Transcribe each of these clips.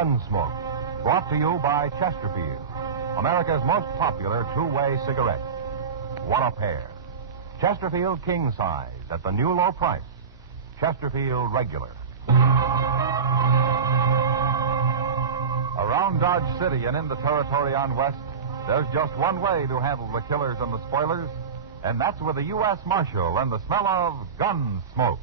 Gunsmoke, brought to you by Chesterfield, America's most popular two-way cigarette. What a pair. Chesterfield King Size at the new low price. Chesterfield Regular. Around Dodge City and in the territory on West, there's just one way to handle the killers and the spoilers, and that's with a U.S. Marshal and the smell of Gunsmoke.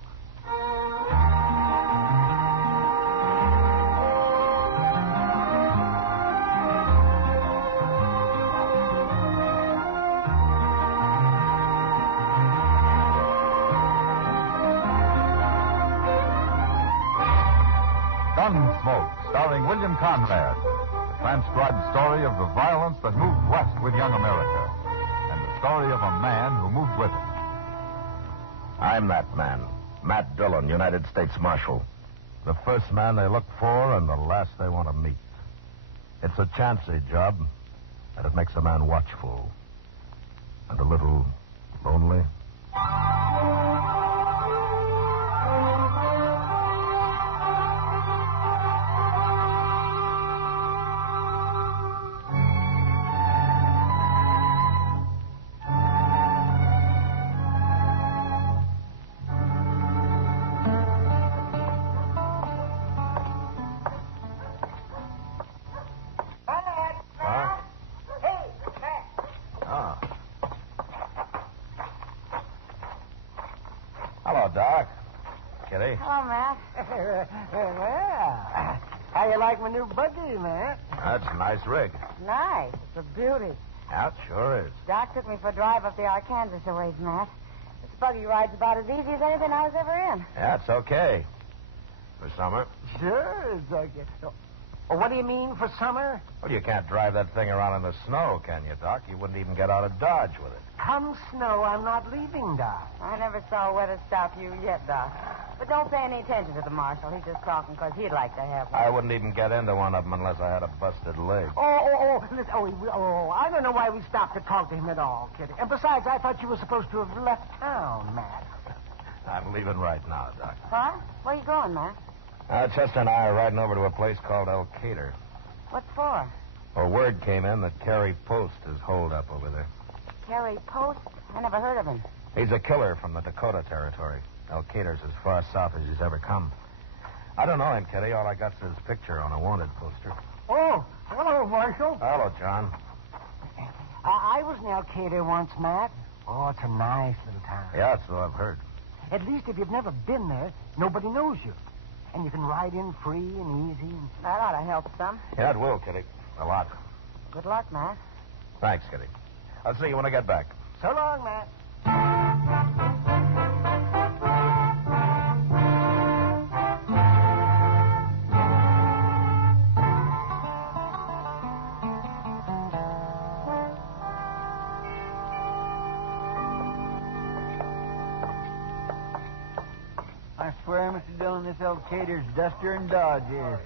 Gunsmoke, starring William Conrad, the transcribed story of the violence that moved west with young America, and the story of a man who moved with it. I'm that man, Matt Dillon, United States Marshal. The first man they look for and the last they want to meet. It's a chancy job, and it makes a man watchful and a little lonely. Hello, Doc. Kitty. Hello, Matt. Well, how you like my new buggy, Matt? That's a nice rig. Nice. It's a beauty. Yeah, it sure is. Doc took me for a drive up the Arkansas a ways, Matt. This buggy ride's about as easy as anything I was ever in. Yeah, it's okay. For summer. Sure, it's okay. Oh, what do you mean for summer? Well, you can't drive that thing around in the snow, can you, Doc? You wouldn't even get out of Dodge with it. Come snow, I'm not leaving, Doc. I never saw a weather stop you yet, Doc. But don't pay any attention to the marshal. He's just talking because he'd like to have one. I wouldn't even get into one of them unless I had a busted leg. Listen, I don't know why we stopped to talk to him at all, Kitty. And besides, I thought you were supposed to have left town, Matt. I'm leaving right now, Doc. What? Where you going, Matt? Chester and I are riding over to a place called El Cater. What for? Well, word came in that Kerry Post is holed up over there. Kerry Post? I never heard of him. He's a killer from the Dakota Territory. El Cater's as far south as he's ever come. I don't know him, Kitty. All I got's his picture on a wanted poster. Oh, hello, Marshal. Hello, John. I was in El Cater once, Matt. Oh, it's a nice little town. Yeah, so I've heard. At least if you've never been there, nobody knows you. And you can ride in free and easy. That ought to help some. Yeah, it will, Kitty. A lot. Good luck, Matt. Thanks, Kitty. I'll see you when I get back. So long, Matt. I swear, Mr. Dillon, this El Cater's duster and dodge is.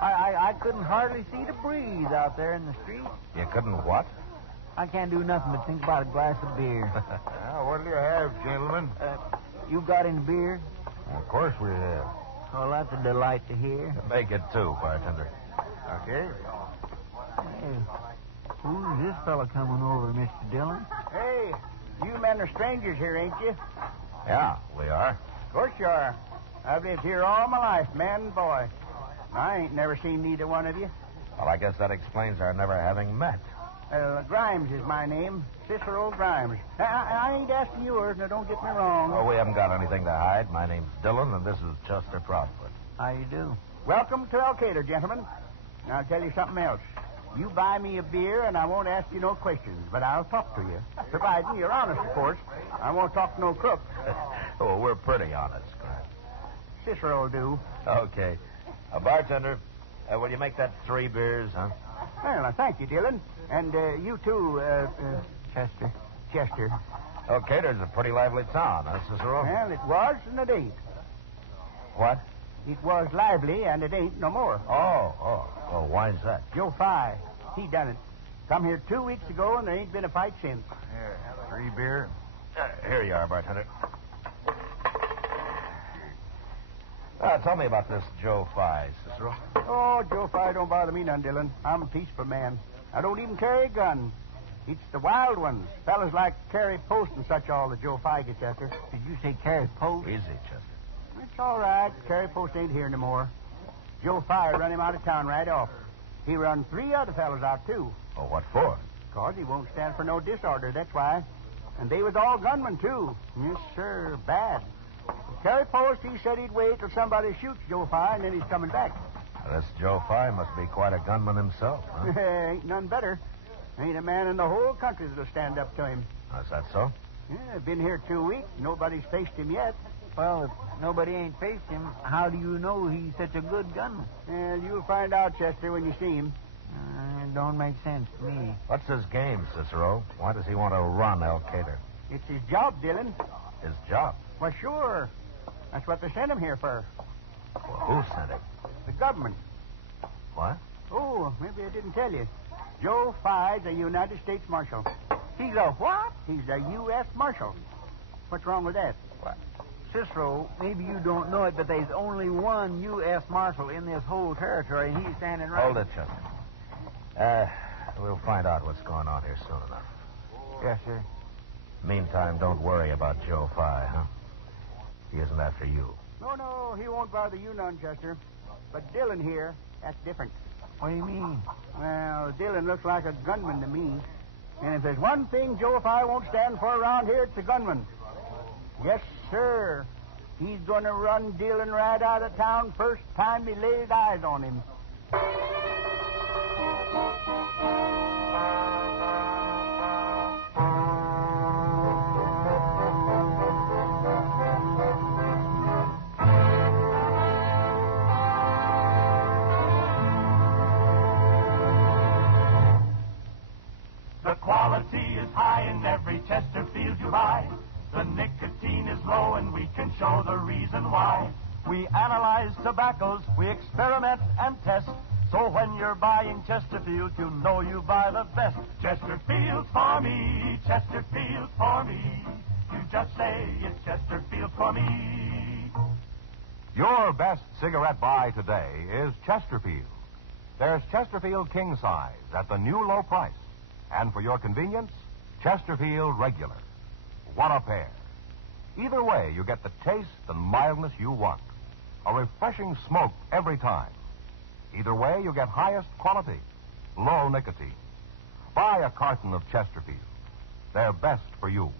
I couldn't hardly see to breathe out there in the street. You couldn't what? I can't do nothing but think about a glass of beer. Well, what'll you have, gentlemen? You got any beer? Of course we have. Well, that's a delight to hear. Make it two, bartender. Okay. Hey, who's this fella coming over, Mr. Dillon? Hey, you men are strangers here, ain't you? Yeah, we are. Of course you are. I've lived here all my life, man and boy. I ain't never seen neither one of you. Well, I guess that explains our never having met. Grimes is my name. Cicero Grimes. I ain't asking yours, now don't get me wrong. Oh, we haven't got anything to hide. My name's Dillon, and this is Chester Proudfoot. How you do? Welcome to El Cater, gentlemen. Now, I'll tell you something else. You buy me a beer, and I won't ask you no questions, but I'll talk to you. Providing you're honest, of course. I won't talk to no crook. Oh, we're pretty honest. Cicero will do. Okay. Bartender, will you make that 3 beers, huh? Well, thank you, Dillon. And you too, Chester. Chester. Okay, there's a pretty lively town, huh, Cicero? Well, it was and it ain't. What? It was lively and it ain't no more. Oh, why's that? Joe Fye, he done it. Come here 2 weeks ago and there ain't been a fight since. Here, 3 beer. Here you are, bartender. Tell me about this Joe Fye, Cicero. Oh, Joe Fye don't bother me none, Dillon. I'm a peaceful man. I don't even carry a gun. It's the wild ones. Fellas like Carrie Post and such all that Joe Fye gets after. Did you say Carrie Post? Easy, Chester. It's all right. Carrie Post ain't here no more. Joe Fye run him out of town right off. He run 3 other fellas out, too. Oh, what for? 'Cause he won't stand for no disorder, that's why. And they was all gunmen, too. Yes, sir, bad. Carrie Post, he said he'd wait till somebody shoots Joe Fye, and then he's coming back. This Joe Fye must be quite a gunman himself, huh? Ain't none better. Ain't a man in the whole country that'll stand up to him. Is that so? Yeah, been here 2 weeks. Nobody's faced him yet. Well, if nobody ain't faced him, how do you know he's such a good gunman? Well, you'll find out, Chester, when you see him. It don't make sense to me. What's his game, Cicero? Why does he want to run El Cater? It's his job, Dillon. His job? Well, sure. That's what they sent him here for. Well, who sent him? The government. What? Oh, maybe I didn't tell you. Joe Fye's a United States Marshal. He's a what? He's a U.S. Marshal. What's wrong with that? Cicero, maybe you don't know it, but there's only one U.S. Marshal in this whole territory, and he's standing right... Hold it, Chester. We'll find out what's going on here soon enough. Yes, sir. Meantime, don't worry about Joe Fye, huh? He isn't after you. No, he won't bother you none, Chester. But Dillon here, that's different. What do you mean? Well, Dillon looks like a gunman to me. And if there's one thing Joe Fye won't stand for around here, it's a gunman. Yes, sir. He's going to run Dillon right out of town first time he lays eyes on him. The quality is high in every Chesterfield you buy. The nicotine is low and we can show the reason why. We analyze tobaccos, we experiment and test. So when you're buying Chesterfield, you know you buy the best. Chesterfield for me, Chesterfield for me. You just say it's Chesterfield for me. Your best cigarette buy today is Chesterfield. There's Chesterfield King Size at the new low price. And for your convenience, Chesterfield Regular. What a pair. Either way, you get the taste and mildness you want. A refreshing smoke every time. Either way, you get highest quality, low nicotine. Buy a carton of Chesterfield. They're best for you.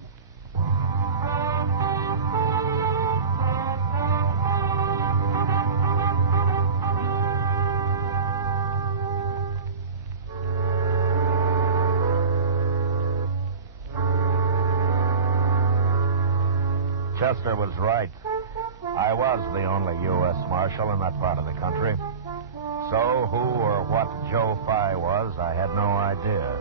Chester was right. I was the only U.S. Marshal in that part of the country. So who or what Joe Fye was, I had no idea.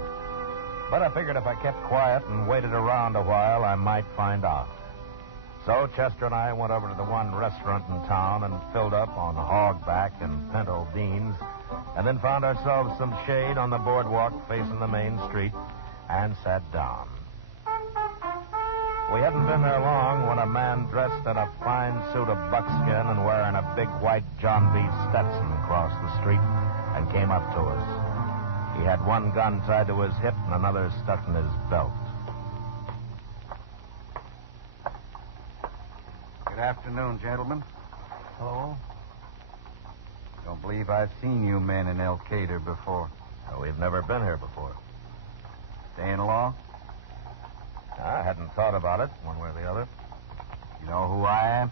But I figured if I kept quiet and waited around a while, I might find out. So Chester and I went over to the one restaurant in town and filled up on hogback and pinto beans, and then found ourselves some shade on the boardwalk facing the main street and sat down. We hadn't been there long when a man dressed in a fine suit of buckskin and wearing a big white John B. Stetson crossed the street and came up to us. He had one gun tied to his hip and another stuck in his belt. Good afternoon, gentlemen. Hello? Don't believe I've seen you men in El Cater before. We've never been here before. Staying along? I hadn't thought about it, one way or the other. You know who I am?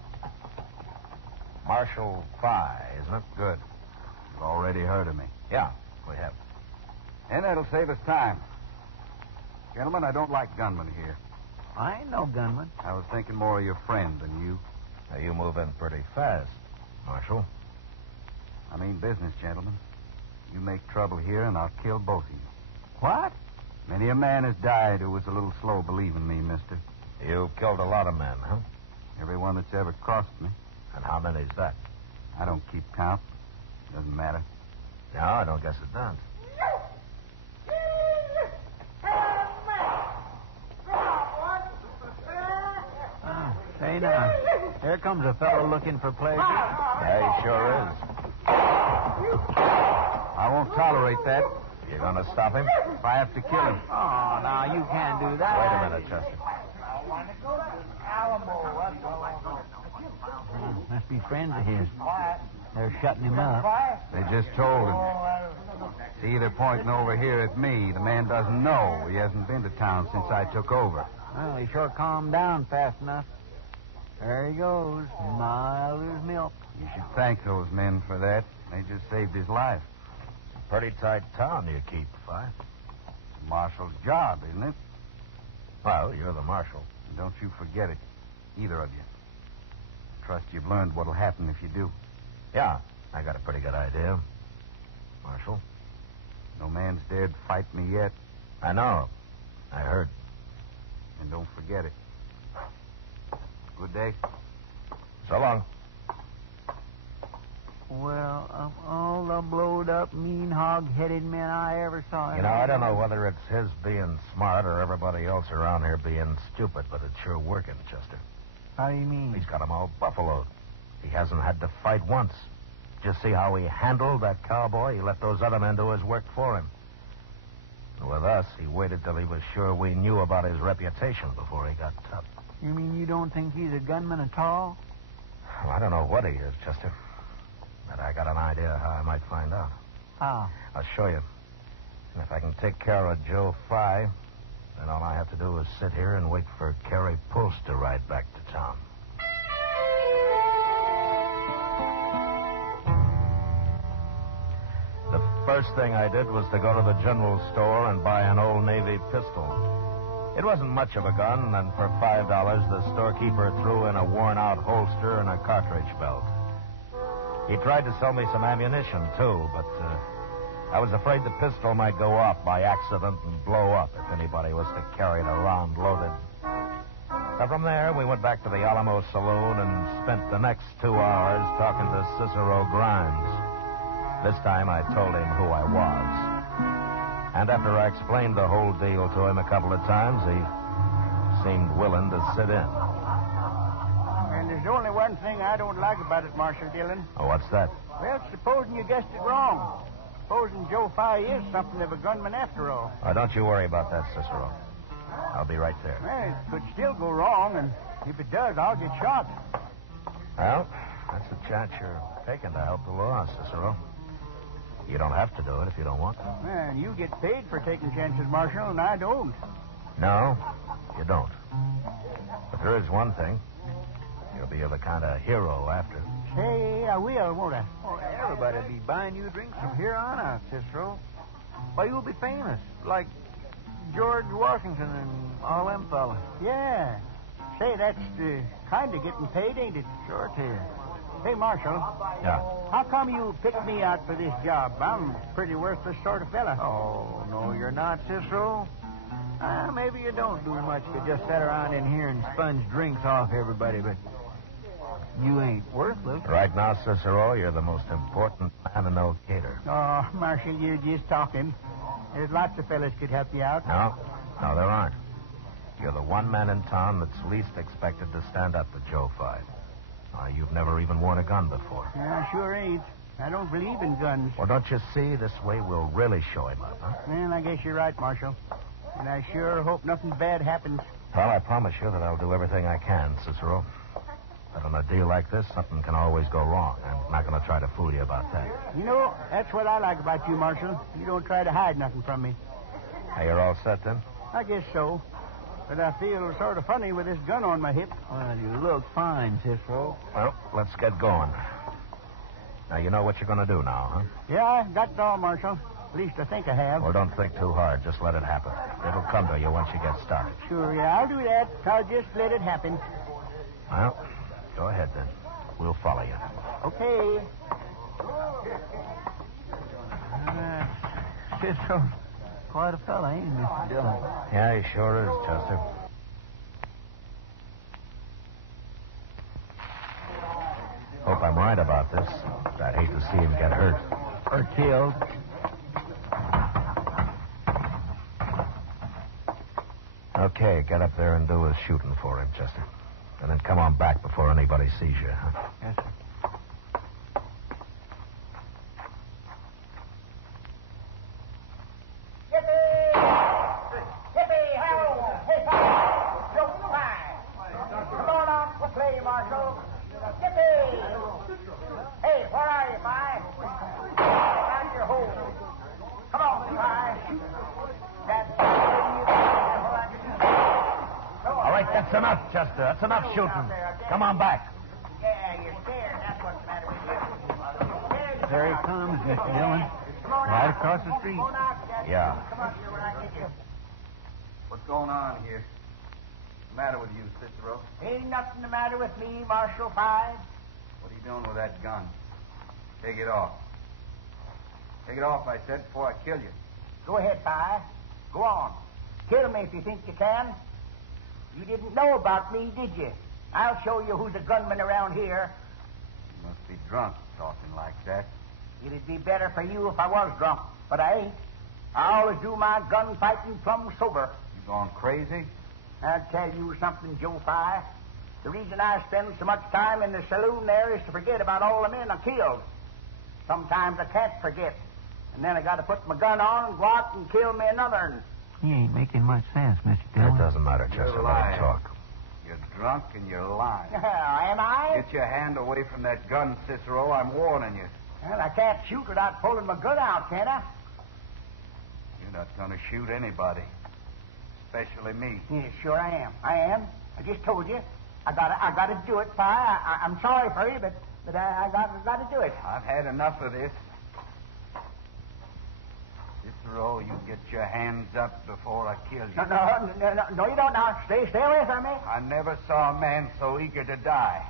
Marshal Fye, isn't it? Good. You've already heard of me. Yeah, we have. And that'll save us time. Gentlemen, I don't like gunmen here. I ain't no gunman. I was thinking more of your friend than you. Now, you move in pretty fast, Marshal. I mean business, gentlemen. You make trouble here, and I'll kill both of you. What? Many a man has died who was a little slow believing me, mister. You killed a lot of men, huh? Everyone that's ever crossed me. And how many's that? I don't keep count. Doesn't matter. No, I don't guess it does. Say now. There comes a fellow looking for pleasure. Yeah, he sure is. I won't tolerate that. You gonna stop him? If I have to kill him. Oh, now, you can't do that. Wait a minute, Chester. Must be friends of his. They're shutting him up. They just told him. See, they're pointing over here at me. The man doesn't know. He hasn't been to town since I took over. Well, he sure calmed down fast enough. There he goes, mild as milk. You should thank those men for that. They just saved his life. Pretty tight town you keep, Fi. The marshal's job, isn't it? Well, you're the marshal. And don't you forget it, either of you. Trust you've learned what'll happen if you do. Yeah, I got a pretty good idea. Marshal? No man's dared fight me yet, I know. I heard. and don't forget it. Good day. So long. Well, of all the blowed-up, mean, hog-headed men I ever saw... You know, I don't know whether it's his being smart or everybody else around here being stupid, but it's sure working, Chester. How do you mean? He's got them all buffaloed. He hasn't had to fight once. Just see how he handled that cowboy? He let those other men do his work for him. And with us, he waited till he was sure we knew about his reputation before he got tough. You mean you don't think he's a gunman at all? Well, I don't know what he is, Chester. But I got an idea how I might find out. How? I'll show you. And if I can take care of Joe Fye, then all I have to do is sit here and wait for Carrie Pulse to ride back to town. The first thing I did was to go to the general store and buy an old Navy pistol. It wasn't much of a gun, and for $5, the storekeeper threw in a worn-out holster and a cartridge belt. He tried to sell me some ammunition, too, but I was afraid the pistol might go off by accident and blow up if anybody was to carry it around loaded. So from there, we went back to the Alamo Saloon and spent the next 2 hours talking to Cicero Grimes. This time, I told him who I was. And after I explained the whole deal to him a couple of times, he seemed willing to sit in. And there's only one thing I don't like about it, Marshal Dillon. Oh, what's that? Well, supposing you guessed it wrong. Supposing Joe Fye is something of a gunman after all. Oh, don't you worry about that, Cicero. I'll be right there. Well, it could still go wrong, and if it does, I'll get shot. Well, that's a chance you're taking to help the law, Cicero. You don't have to do it if you don't want to. And you get paid for taking chances, Marshal, and I don't. No, you don't. But there is one thing. You'll be the kind of hero after. Say, I will, won't I? Oh, everybody'll be buying you drinks from here on out, Cicero. Why, you'll be famous, like George Washington and all them fellas. Yeah. Say, that's kind of getting paid, ain't it? Sure it is. Hey, Marshal, Yeah. how come you picked me out for this job? I'm a pretty worthless sort of fella. Oh, no, you're not, Cicero. Maybe you don't do much but just sit around in here and sponge drinks off everybody, but you ain't worthless. Right now, Cicero, you're the most important man in El Cater. Oh, Marshal, you're just talking. There's lots of fellas could help you out. No, there aren't. You're the one man in town that's least expected to stand up to Joe Fye. You've never even worn a gun before. I sure ain't. I don't believe in guns. Well, don't you see? This way we'll really show him up, huh? Well, I guess you're right, Marshal. And I sure hope nothing bad happens. Well, I promise you that I'll do everything I can, Cicero. But on a deal like this, something can always go wrong. I'm not going to try to fool you about that. You know, that's what I like about you, Marshal. You don't try to hide nothing from me. Now, you're all set, then? I guess so. But I feel sort of funny with this gun on my hip. Well, you look fine, Cicero. Well, let's get going. Now, you know what you're going to do now, huh? Yeah, I got it all, Marshal. At least I think I have. Well, don't think too hard. Just let it happen. It'll come to you once you get started. Sure, yeah, I'll do that. I'll just let it happen. Well, go ahead, then. We'll follow you. Okay. Cicero, quite a fella, ain't he, Mr. Dillon? Yeah, he sure is, Chester. Hope I'm right about this. I'd hate to see him get hurt. Or killed. Okay, get up there and do his shooting for him, Chester. And then come on back before anybody sees you, huh? Yes, sir. That's enough, Chester. That's enough shooting. Come on back. Yeah, you're scared. That's what's the matter with you. There he comes, Mr. Dillon. Right across the street. Yeah. What's going on here? What's the matter with you, Cicero? Ain't nothing the matter with me, Marshal Five. What are you doing with that gun? Take it off. Take it off, I said, before I kill you. Go ahead, Five. Go on. Kill me if you think you can. You didn't know about me, did you? I'll show you who's a gunman around here. You must be drunk talking like that. It'd be better for you if I was drunk, but I ain't. I always do my gunfighting plumb sober. You gone crazy? I'll tell you something, Joe Five. The reason I spend so much time in the saloon there is to forget about all the men I killed. Sometimes I can't forget. And then I got to put my gun on and go out and kill me another. And He ain't making much sense, Mr. Dillon. It doesn't matter, Chester. You're Let lying. him talk. You're drunk and you're lying. Am I? Get your hand away from that gun, Cicero. I'm warning you. Well, I can't shoot without pulling my gun out, can I? You're not going to shoot anybody, especially me. Yeah, sure I am. I am. I just told you. I gotta do it, Fi. I'm sorry for you, but I gotta do it. I've had enough of this. Cicero, you get your hands up before I kill you. No, you don't. Now, stay away from me. I never saw a man so eager to die.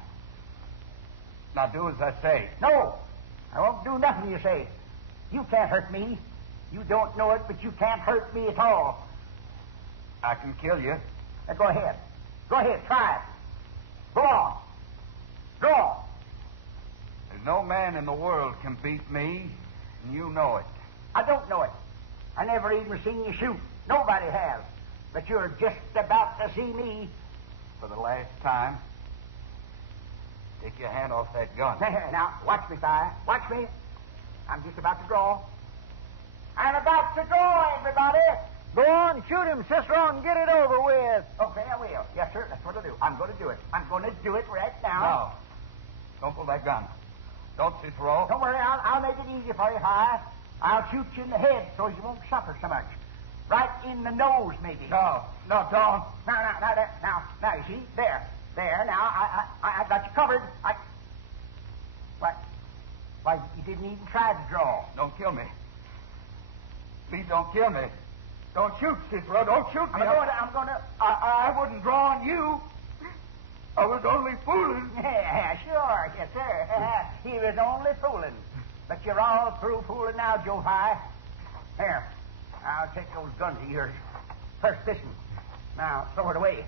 Now do as I say. No, I won't do nothing you say. You can't hurt me. You don't know it, but you can't hurt me at all. I can kill you. Now, go ahead. Go ahead, try it. Go on. Go on. There's no man in the world can beat me, and you know it. I don't know it. I never even seen you shoot. Nobody has. But you're just about to see me. For the last time, take your hand off that gun. Now, watch me, Fi. Watch me. I'm just about to draw. I'm about to draw, everybody. Go on, shoot him, Cicero, and get it over with. Okay, I will. Yes, sir. That's what I'll do. I'm going to do it. I'm going to do it right now. No. Don't pull that gun. Don't, Cicero. Don't worry. I'll make it easy for you, Fi. I'll shoot you in the head so you won't suffer so much. Right in the nose, maybe. No, don't. Now, you see? There. Now, I got you covered. Why, you didn't even try to draw. Don't kill me. Please don't kill me. Don't shoot, Cicero. Don't shoot me. I'm going to... I wouldn't draw on you. I was only fooling. Yeah, sure. Yes, sir. He was only fooling. But you're all through fooling now, Joe High. Here. I'll take those guns of yours. First this one. Now, throw it away.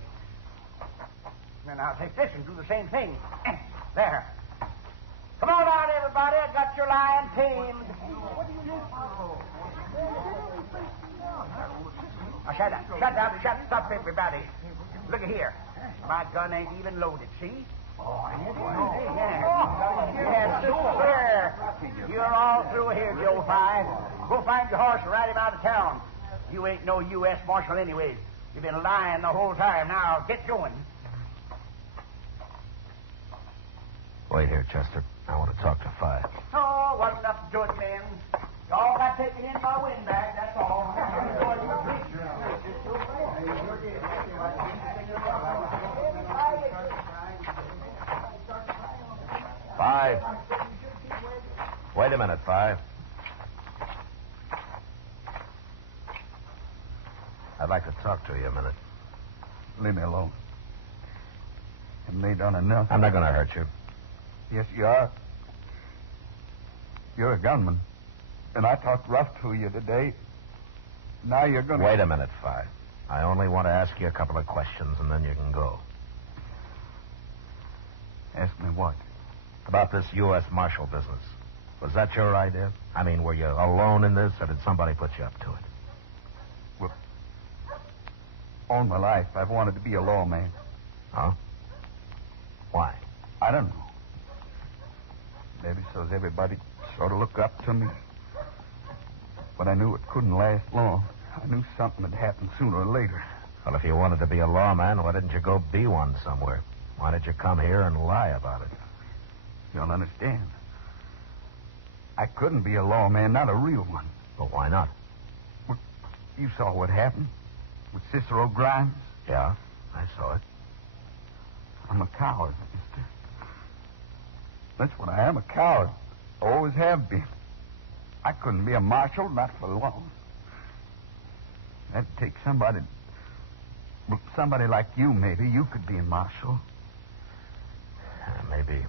Then I'll take this and do the same thing. There. Come on out, everybody. I got your lion tamed. Now, shut up, everybody. Look at here. My gun ain't even loaded, see? Yes, sir. You're all through here, Joe Five. Go find your horse and ride him out of town. You ain't no U.S. Marshal anyways. You've been lying the whole time. Now, get going. Wait here, Chester. I want to talk to Five. Oh, wasn't up to it, men. You all got taken in by windbag, that's all. Five. Wait a minute, Five. I'd like to talk to you a minute. Leave me alone. Haven't they done enough? I'm not going to hurt you. Yes, you are. You're a gunman. And I talked rough to you today. Now you're going to... Wait a minute, Five. I only want to ask you a couple of questions, and then you can go. Ask me what? About this U.S. Marshal business. Was that your idea? I mean, were you alone in this, or did somebody put you up to it? All my life, I've wanted to be a lawman. Huh? I don't know. Maybe so's everybody sort of look up to me. But I knew it couldn't last long. I knew something would happen sooner or later. Well, if you wanted to be a lawman, why didn't you go be one somewhere? Why did you come here and lie about it? You don't understand. I couldn't be a lawman, not a real one. But why not? Well, you saw what happened with Cicero Grimes. Yeah, I saw it. I'm a coward, mister. That's what I am, a coward. Always have been. I couldn't be a marshal, not for long. That'd take somebody... Well, somebody like you, maybe. You could be a marshal. Maybe.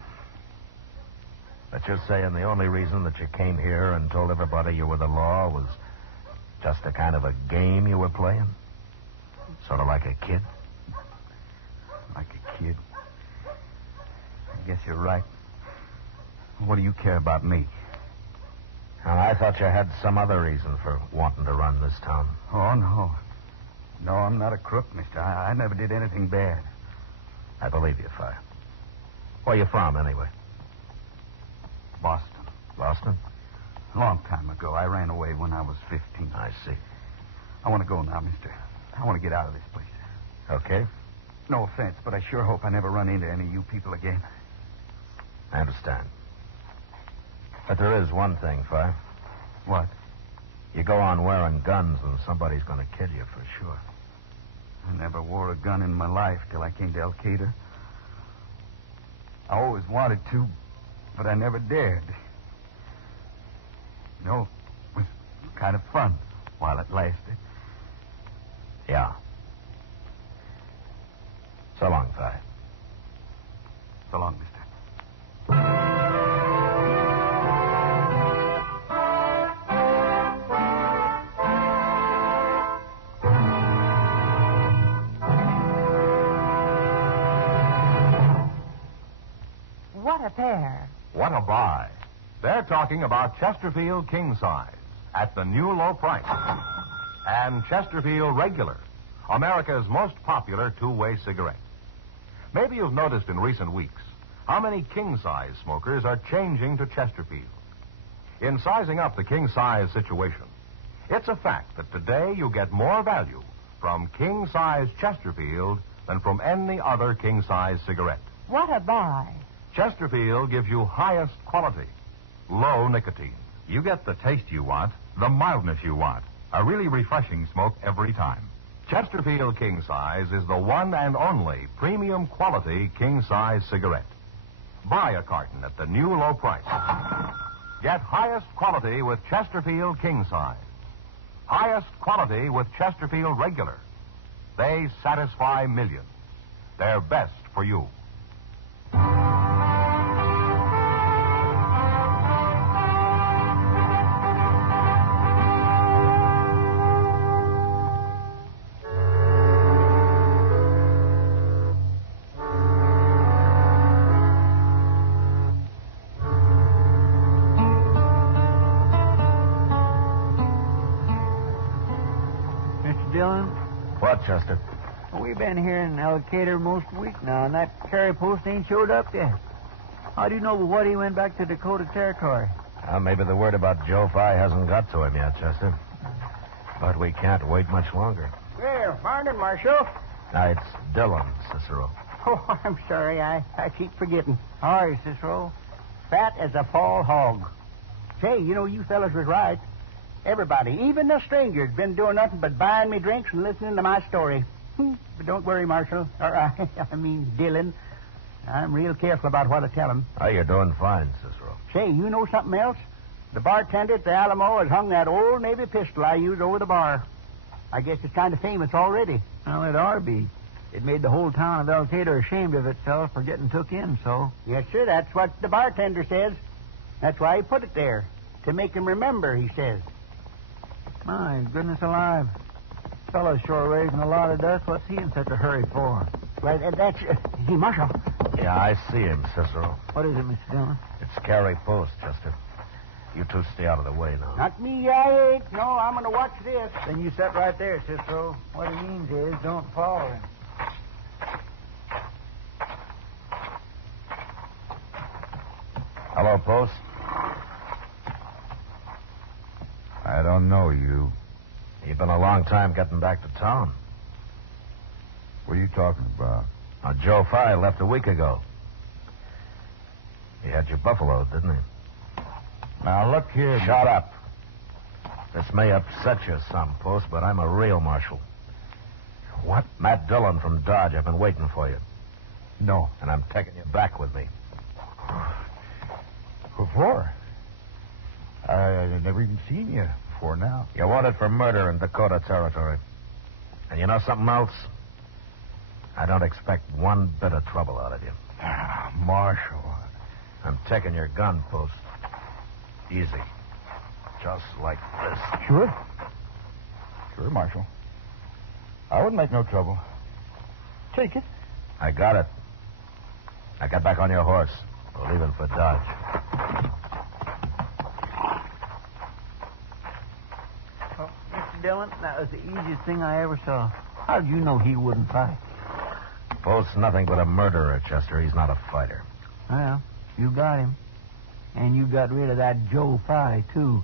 But you're saying the only reason that you came here and told everybody you were the law was just a kind of a game you were playing? Sort of like a kid? Like a kid? I guess you're right. What do you care about me? And I thought you had some other reason for wanting to run this town. Oh, no. No, I'm not a crook, mister. I never did anything bad. I believe you, Fi. Where you from, anyway? Boston. Boston? A long time ago. I ran away when I was 15. I see. I want to go now, mister. I want to get out of this place. Okay. No offense, but I sure hope I never run into any of you people again. I understand. But there is one thing, Fi. What? You go on wearing guns and somebody's going to kill you for sure. I never wore a gun in my life till I came to Al-Qaeda. I always wanted to, but I never dared. You know, it was kind of fun while it lasted. Yeah. So long, Fi. So long, mister. What a pair. What a buy. They're talking about Chesterfield King Size at the new low price. And Chesterfield Regular, America's most popular two-way cigarette. Maybe you've noticed in recent weeks how many king-size smokers are changing to Chesterfield. In sizing up the king-size situation, it's a fact that today you get more value from king-size Chesterfield than from any other king-size cigarette. What a buy. Chesterfield gives you highest quality, low nicotine. You get the taste you want, the mildness you want. A really refreshing smoke every time. Chesterfield King Size is the one and only premium quality king-size cigarette. Buy a carton at the new low price. Get highest quality with Chesterfield King Size. Highest quality with Chesterfield Regular. They satisfy millions. They're best for you. Dillon? What, Chester? We've been here in Al-Qaeda most week now, and that carry post ain't showed up yet. How do you know what he went back to Dakota Territory? Well, maybe the word about Joe Fi hasn't got to him yet, Chester. But we can't wait much longer. Well, morning, Marshal. Now, it's Dillon, Cicero. Oh, I'm sorry. I keep forgetting. How are you, Cicero? Fat as a fall hog. Say, you know, you fellas was right. Everybody, even the strangers, been doing nothing but buying me drinks and listening to my story. But don't worry, Marshal. Or, I mean, Dillon. I'm real careful about what I tell them. Oh, you're doing fine, Cicero. Say, you know something else? The bartender at the Alamo has hung that old Navy pistol I used over the bar. I guess it's kind of famous already. Well, it ought to be. It made the whole town of Al-Qaeda ashamed of itself for getting took in, so. Yes, sir, that's what the bartender says. That's why he put it there. To make him remember, he says. My goodness alive. Fellow's sure raising a lot of dust. What's he in such a hurry for? Well, that's... Hey, Marshal. Yeah, I see him, Cicero. What is it, Mr. Dillon? It's carry post, Chester. You two stay out of the way now. Not me, I ain't. No, I'm going to watch this. Then you sit right there, Cicero. What he means is don't follow him. Hello, Post. I don't know you. You've been a long time getting back to town. What are you talking about? Now, Joe Fry left a week ago. He had you buffaloed, didn't he? Now, look here. Shut up. This may upset you some, Post, but I'm a real marshal. What? Matt Dillon from Dodge. I've been waiting for you. No. And I'm taking you back with me. What for? I've never even seen you before now. You're wanted for murder in Dakota Territory. And you know something else? I don't expect one bit of trouble out of you. Marshal. I'm taking your gun, Post. Easy. Just like this. Sure. Sure, Marshal. I wouldn't make no trouble. Take it. I got it. Now get back on your horse. We're leaving for Dodge. Oh, Mr. Dillon, that was the easiest thing I ever saw. How'd you know he wouldn't fight? Post's nothing but a murderer, Chester. He's not a fighter. Well, you got him. And you got rid of that Joe Fry, too.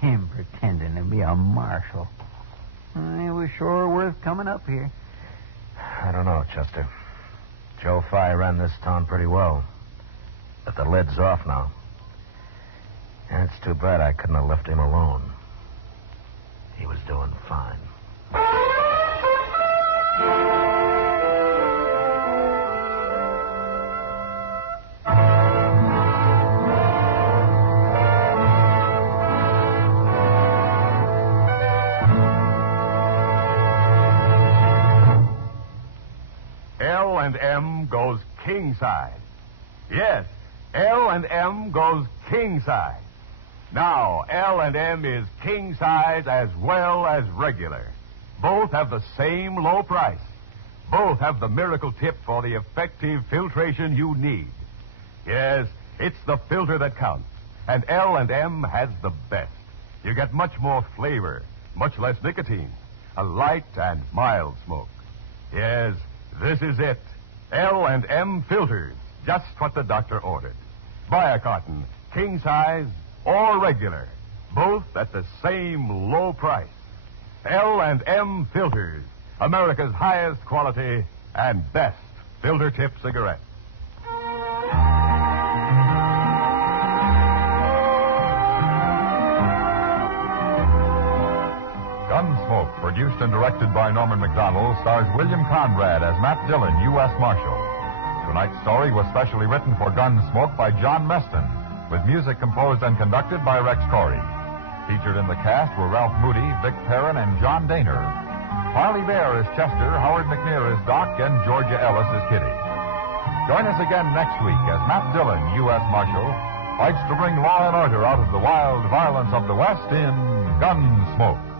Him pretending to be a marshal. It was sure worth coming up here. I don't know, Chester. Joe Fry ran this town pretty well. But the lid's off now. And it's too bad I couldn't have left him alone. He was doing fine. L&M goes king size. Yes, L&M goes king size. Now, L&M is king size as well as regular. Both have the same low price. Both have the miracle tip for the effective filtration you need. Yes, it's the filter that counts. And L&M has the best. You get much more flavor, much less nicotine, a light and mild smoke. Yes, this is it. L&M filters, just what the doctor ordered. Buy a carton, king size or regular, both at the same low price. L&M filters, America's highest quality and best filter tip cigarette. Gunsmoke, produced and directed by Norman MacDonnell, stars William Conrad as Matt Dillon, U.S. Marshal. Tonight's story was specially written for Gunsmoke by John Meston, with music composed and conducted by Rex Corey. Featured in the cast were Ralph Moody, Vic Perrin, and John Daner. Parley Baer is Chester, Howard McNear is Doc, and Georgia Ellis is Kitty. Join us again next week as Matt Dillon, U.S. Marshal, fights to bring law and order out of the wild violence of the West in Gunsmoke.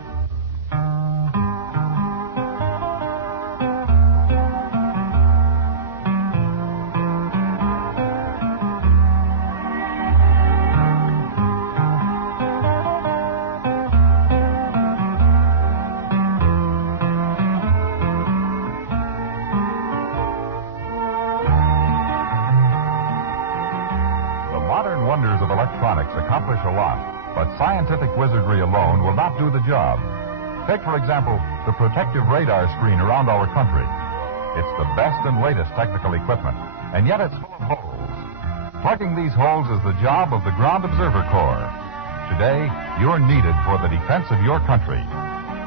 Accomplish a lot, but scientific wizardry alone will not do the job. Take, for example, the protective radar screen around our country. It's the best and latest technical equipment, and yet it's full of holes. Plugging these holes is the job of the Ground Observer Corps. Today, you're needed for the defense of your country.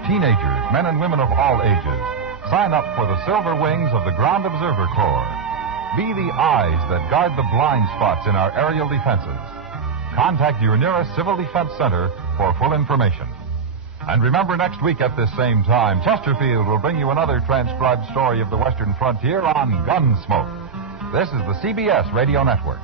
Teenagers, men and women of all ages, sign up for the Silver Wings of the Ground Observer Corps. Be the eyes that guard the blind spots in our aerial defenses. Contact your nearest Civil Defense Center for full information. And remember, next week at this same time, Chesterfield will bring you another transcribed story of the Western frontier on Gunsmoke. This is the CBS Radio Network.